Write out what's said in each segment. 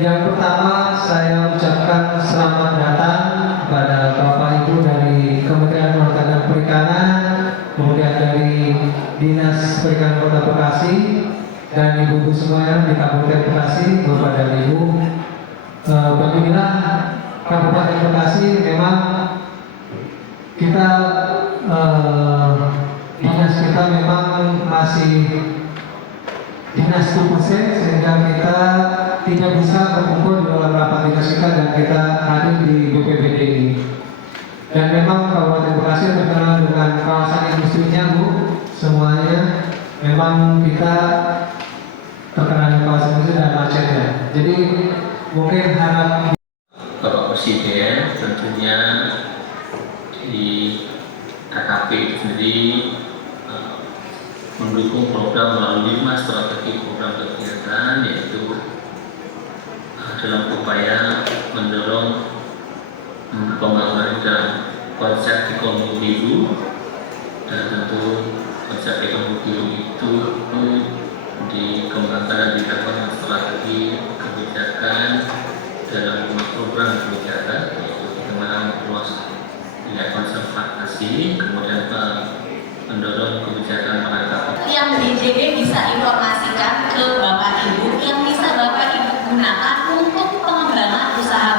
Yang pertama saya ucapkan selamat datang kepada Bapak Ibu dari Kementerian Kelautan dan Perikanan, kemudian dari Dinas Perikanan Kota Bekasi, dan ibu-ibu semuanya di Kabupaten Bekasi, Bapak dan Ibu. Beginilah Kabupaten Bekasi memang kita dinas kita memang masih dinas 2%, sehingga kita tidak bisa berkumpul di dalam rapat dinas kita dan kita hadir di BPBDI. Dan memang Kabupaten Bekasi terkenal dengan kawasan industrinya, Bu, semuanya. Memang kita terkenal dengan kawasan industri dan macetnya. Jadi mungkin harap Bapak Presiden tentunya di KKP itu sendiri mendukung program melalui 5 strategi program kegiatan, yaitu dalam upaya mendorong pembangunan dan konsep ekonomi biru, dan tentu konsep ekonomi biru itu dikembangkan dan dilakukan dengan strategi kebijakan dalam 5 program kebijakan, yaitu bagaimana memperluas nilai konservasi, kemudian mendorong kebijakan penangkapan. Yang DJB bisa informasikan ke Bapak Ibu, yang bisa Bapak Ibu gunakan untuk pengembangan usaha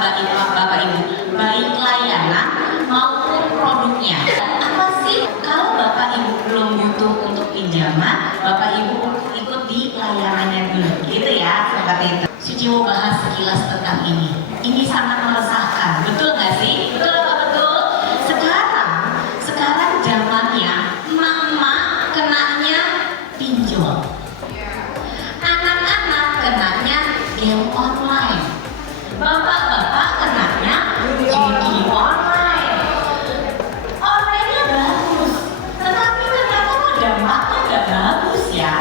Bapak Ibu, baik layanan maupun produknya. Apa sih kalau Bapak Ibu belum butuh untuk pinjaman, Bapak Ibu ikut di layanannya dulu, gitu ya, seperti itu. Suci mau bahas sekilas tentang ini. Ini sangat meresahkan, betul nggak sih? Betul apa betul? Sekarang zamannya emak-emak kenanya pinjol, anak-anak kenanya game online, bapak-bapak kenanya judi online. Online-nya bagus, tetapi ternyata dampaknya nggak bagus ya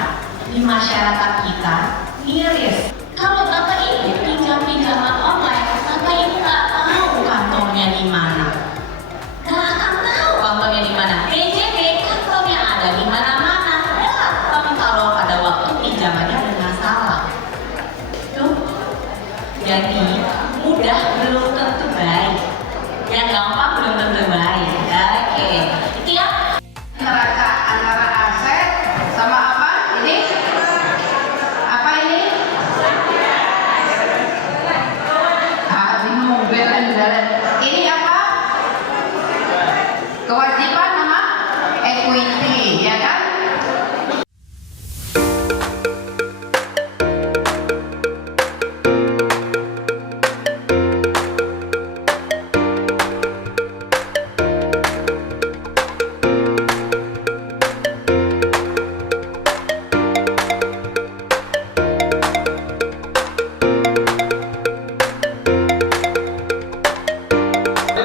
di masyarakat kita. Miris. Kalau Bapak Ibu pinjam-pinjaman online, Bapak Ibu nggak tahu kantornya di mana. Nggak akan tahu kantornya di mana. PJB kantornya ada di mana-mana. Tapi kalau pada waktu pinjamannya bermasalah, tuh. Jadi mudah belum tentu baik. Yang gampang belum tentu baik. Oke, itu ya. Neraca antara aset sama apa? Ini apa ini? Bingung, belen. Ini apa? Kewajiban sama equity, ya kan?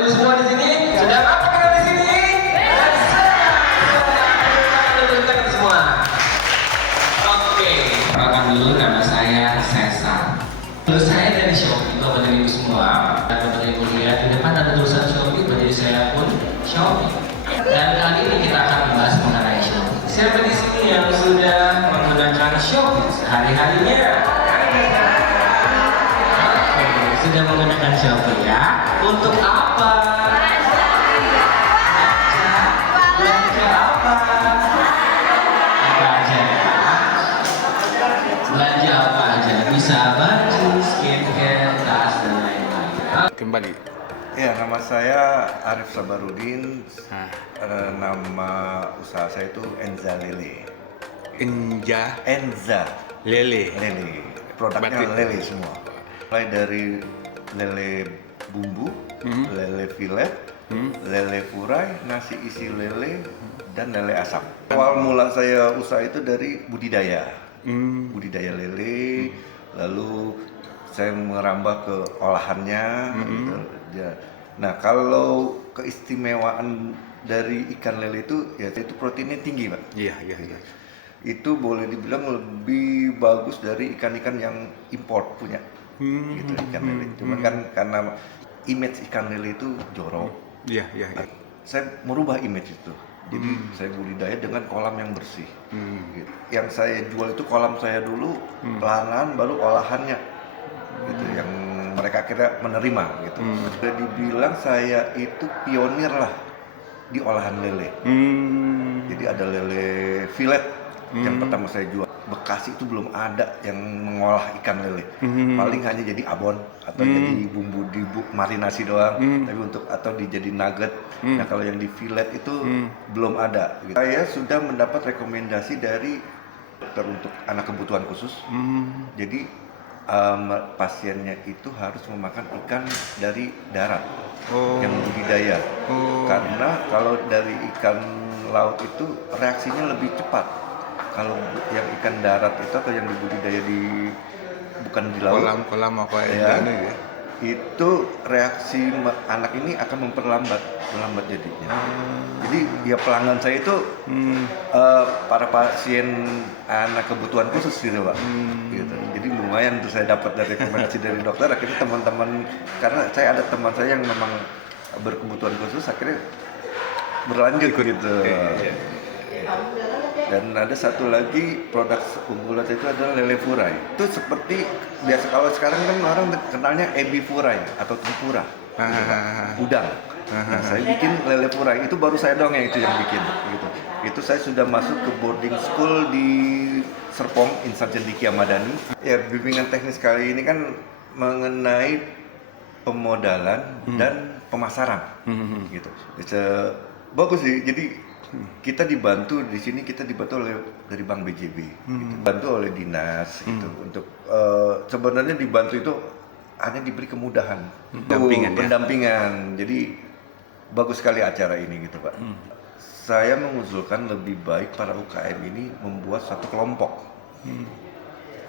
Semua di sini sudah apa kita di sini? Duduk semua. Oke, perkenalkan dulu nama saya Cesar. Lalu saya dari Shopee, Bapak dan Ibu semua. Dan Bapak dan Ibu lihat di depan ada tulisan Shopee, berarti saya pun Shopee. Dan kali ini kita akan membahas mengenai Shopee. Siapa di sini yang sudah menggunakan Shopee sehari-harinya? Sudah menggunakan Shopee ya? Untuk apa? Belanja apa? Apa aja ya? Belanja apa aja? Bisa baju, skincare, tas, dan lain-lain. Kembali. Ya, nama saya Arif Sabarudin. Nama usaha saya itu Enza Lele. Enza Lele. Produknya Batik. lele semua. Mulai dari lele bumbu, lele filet, lele furai, nasi isi lele, dan lele asam. Awal mula saya usaha itu dari budidaya. Budidaya lele, lalu saya merambah ke olahannya. Gitu. Ya. Nah, kalau keistimewaan dari ikan lele itu, ya itu proteinnya tinggi, Pak. Iya. Itu boleh dibilang lebih bagus dari ikan-ikan yang import punya. Gitu, ikan lele. Cuman kan karena image ikan lele itu jorok. Iya. Nah, saya merubah image itu. Jadi saya budidaya dengan kolam yang bersih. Gitu. Yang saya jual itu kolam saya dulu, pelan-pelan baru olahannya. gitu yang mereka kira menerima gitu. Udah dibilang saya itu pionir lah di olahan lele. Jadi ada lele filet yang pertama saya jual. Bekasi itu belum ada yang mengolah ikan lele. Paling hanya jadi abon atau jadi bumbu marinasi doang. Tapi untuk atau dijadi nugget. Nah kalau yang di filet itu belum ada. Gitu. Saya sudah mendapat rekomendasi dari dokter untuk anak kebutuhan khusus. Jadi pasiennya itu harus memakan ikan dari darat yang budidaya. Karena kalau dari ikan laut itu reaksinya lebih cepat. Kalau yang ikan darat itu atau yang dibudidaya bukan di laut, kolam apa ya, ya? itu reaksi anak ini akan melambat jadinya. Jadi ya pelanggan saya itu para pasien anak kebutuhan khusus gitu Pak. Gitu. Jadi lumayan tuh saya dapat dari rekomendasi dari dokter. Akhirnya teman-teman, karena saya ada teman saya yang memang berkebutuhan khusus, akhirnya berlanjut gitu. Dan ada satu lagi produk unggulan itu adalah lele furai. Itu seperti biasa kalau sekarang kan orang kenalnya ebi furai atau tempura, udang. Nah, saya bikin lele furai itu baru saya dong yang bikin gitu. Itu saya sudah masuk ke boarding school di Serpong, Insan Cendekia Madani. Ya, bimbingan teknis kali ini kan mengenai pemodalan dan pemasaran gitu. Bagus sih. Jadi kita dibantu di sini, kita dibantu oleh dari Bank BJB, gitu. Dibantu oleh dinas gitu untuk sebenarnya dibantu itu hanya diberi kemudahan, pendampingan. Jadi bagus sekali acara ini gitu Pak. Saya mengusulkan lebih baik para UKM ini membuat satu kelompok.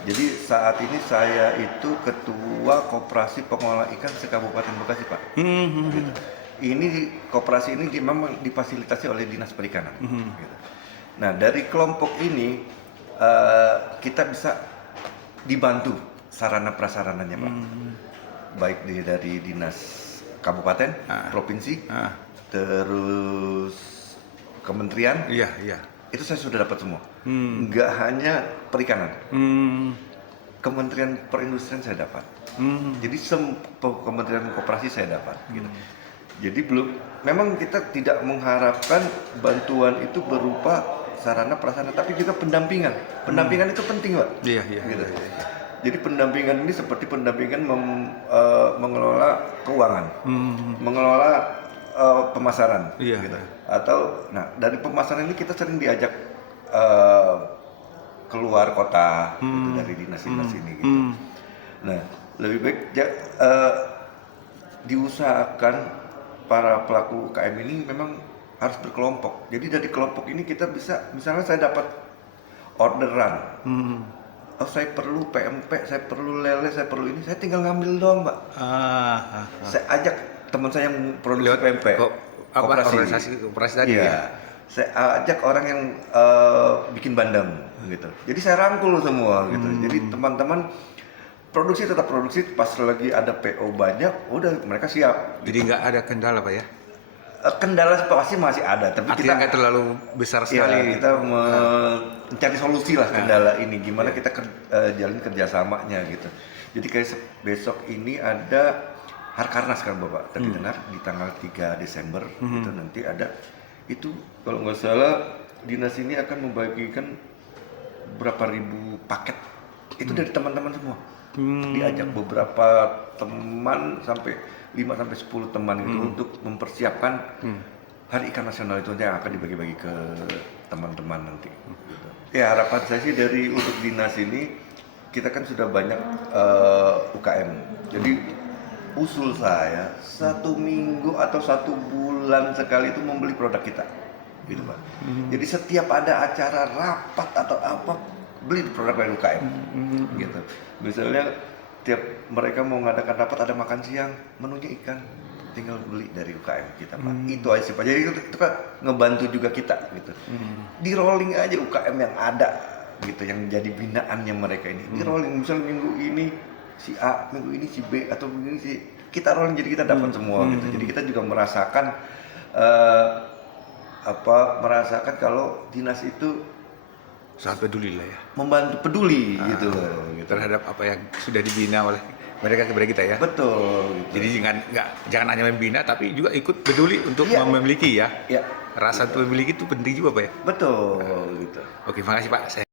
Jadi saat ini saya itu ketua koperasi pengolah ikan se-Kabupaten Bekasi Pak. Gitu. Ini koperasi ini memang difasilitasi oleh Dinas Perikanan. Gitu. Nah dari kelompok ini kita bisa dibantu sarana prasarananya Pak, baik dari dinas kabupaten, provinsi, terus kementerian. Itu saya sudah dapat semua. Nggak hanya perikanan. Kementerian Perindustrian saya dapat. Jadi Kementerian Koperasi saya dapat. Gitu. Jadi memang kita tidak mengharapkan bantuan itu berupa sarana prasarana, tapi juga pendampingan. Pendampingan itu penting, Pak. Gitu. Jadi pendampingan ini seperti pendampingan mengelola keuangan, mengelola pemasaran, gitu. Atau, dari pemasaran ini kita sering diajak keluar kota, gitu, dari dinas-dinas ini, gitu. Nah, lebih baik diusahakan para pelaku UKM ini memang harus berkelompok. Jadi dari kelompok ini kita bisa, misalnya saya dapat orderan, oh saya perlu PMP, saya perlu lele, saya perlu ini, saya tinggal ngambil doang Pak. Saya ajak teman saya yang produksi PMP, koperasi tadi ya. Saya ajak orang yang bikin bandeng gitu. Jadi saya rangkul semua gitu. Jadi teman-teman produksi tetap produksi, pas lagi ada PO banyak, udah mereka siap. Jadi nggak ada kendala Pak ya? Kendala pasti masih ada, tapi artinya kita nggak terlalu besar sekali. Ya, kita mencari solusi lah kendala ini, gimana kita jalin kerjasamanya gitu. Jadi kayak besok ini ada Harkarnas kan Bapak, tadi dengar di tanggal 3 Desember itu nanti ada, itu kalau nggak salah dinas ini akan membagikan berapa ribu paket, itu dari teman-teman semua. Diajak beberapa teman sampai 5-10 teman gitu untuk mempersiapkan Hari Ikan Nasional itu yang akan dibagi-bagi ke teman-teman nanti. Gitu. Ya harapan saya sih dari untuk dinas ini, kita kan sudah banyak UKM. Jadi usul saya 1 minggu atau 1 bulan sekali itu membeli produk kita, gitu Pak. Jadi setiap ada acara rapat atau apa, beli produk dari UKM, gitu. Misalnya tiap mereka mau ngadakan rapat, ada makan siang, menunya ikan, tinggal beli dari UKM kita Pak. Itu aja sih Pak. Jadi itu kan ngebantu juga kita gitu. Di rolling aja UKM yang ada gitu, yang jadi binaannya mereka ini. Di rolling, misalnya minggu ini si A, minggu ini si B, atau minggu ini si, kita rolling, jadi kita dapat semua gitu. Jadi kita juga merasakan merasakan kalau dinas itu sangat peduli lah ya, membantu, peduli gitu loh, gitu. terhadap apa yang sudah dibina oleh mereka kepada kita ya. Betul. Gitu. Jadi jangan hanya membina, tapi juga ikut peduli untuk Iya. memiliki ya. Ya, Rasa untuk memiliki itu penting juga Pak ya. betul gitu. Oke, makasih Pak. Saya